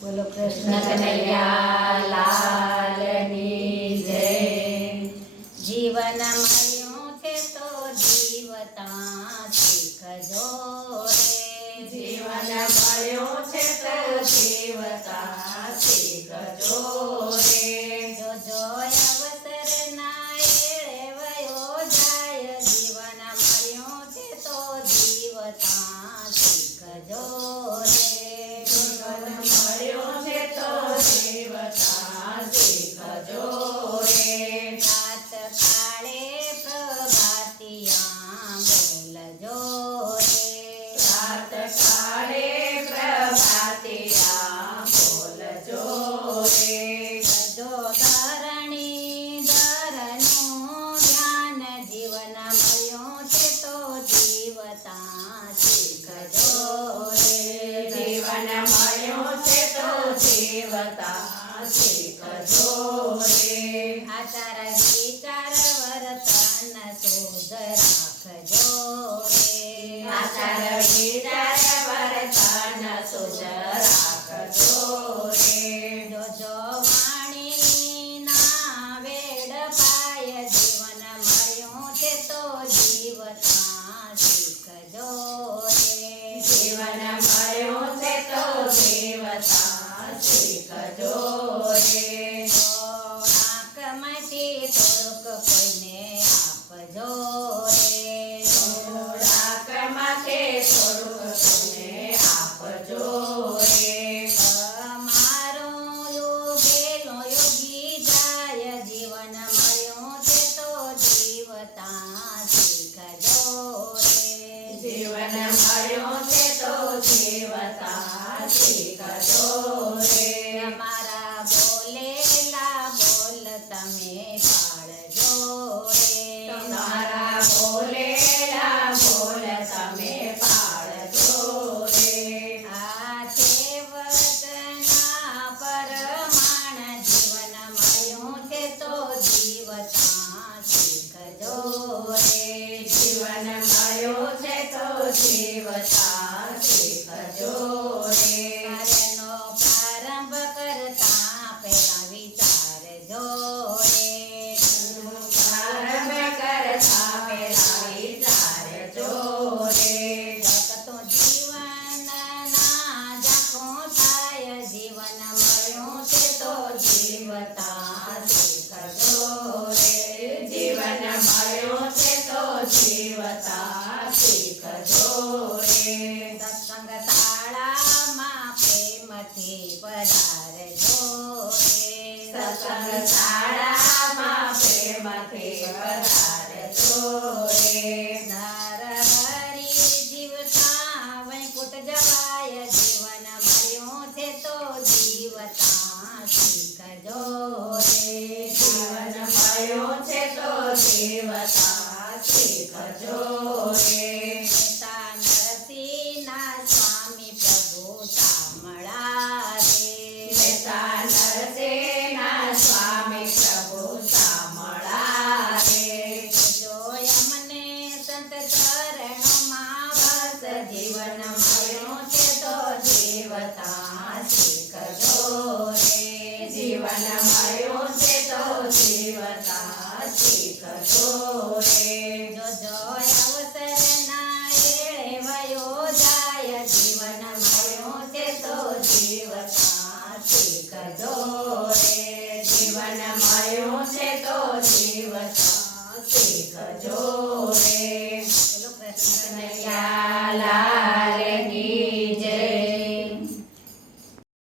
બોલો કૃષ્ણ કનૈયા લાલની જય. જીવન મળ્યું છે તો જીવતા શીખજો રે. જીવન મળ્યું છે તો જીવતા શીખજો રે. જોજો અવસર ના એળે વયો જાય. જીવન મળ્યું છે તો જીવતા શીખજો રે. જીવન મળ્યું છે તો જીવતા શીખજો રે. રાત કાળે પ્રભાતિયા બોલજો રે. રાત કાળે પ્રભાતિયા બોલજો રે. કરજો ધરણી ધરનું ધ્યાન. જીવન મળ્યું છે તો જીવતા શીખજો રે. જીવન મળ્યું છે તો જીવતા શીખજો રે. આચાર વિચાર વર્તન શુદ્ધ રાખજો રે. આચાર વિચાર વર્તન શુદ્ધ રાખજો રે. જોજો વાણીના વેડ પાય. જીવન મળ્યું છે તો જીવતા શીખજો રે. જીવન મળ્યું છે તો જીવતા શીખજો રે. ખોરાકમાંથી થોડુંક કોઈને આપજો રે. ખોરાકમાંથી થોડુંક કોઈને આપજો રે. મારું યોગેલો યોગી જાય. જીવન મળ્યું છે તો જીવતા શીખજો રે. જીવન મળ્યું છે તો જીવતા શીખજો રે. તમારા બોલેલા બોલ તમે પાળજો રે. તમારા બોલેલા બોલ તમે પાળજો રે. આ છે વચના પરમાણ. જીવન મળ્યું છે તો જીવતા શીખજો રે. જીવન મળ્યું છે તો જીવતા શીખજો રે. કાર્યનો પ્રારંભ કરતા પહેલા વિચારજો રે. પ્રારંભ કરતા પહેલા વિચારજો રે. જગતનું જીવન ના ઝાંખું થાય. જીવન મળ્યું છે તો જીવતા શીખજો રે. જીવન મળ્યું છે તો જીવતા શીખજો રે. સત્સંગ શાળામાં પ્રેમથી પધારજો રે. સત્સંગ શાળામાં પ્રેમથી પધારજો રે. નરહરિ જીવતા વૈકુંઠ જવાય. જીવન મળ્યું છે તો જીવતા શીખજો રે. જીવન મળ્યું છે તો જીવતા શીખજો રે. નેતા નરસિંહના સ્વામી પ્રભુ શામળા રે. નેતા નરસિંહના સ્વામી પ્રભુ શામળા રે. જો અમને સંત ચરણોમાં વાસ. જીવન મળ્યું છે તો જીવતા શીખજો રે. જીવન મળ્યું છે તો જીવતા શીખજો રે. જોજો અવસર ના એળે વયો જાય. જીવન મળ્યું છે તો જીવતા શીખજો રે. જીવન મળ્યું છે તો જીવતા શીખજો રે. બોલો કૃષ્ણ કનૈયા કનૈયા લાલ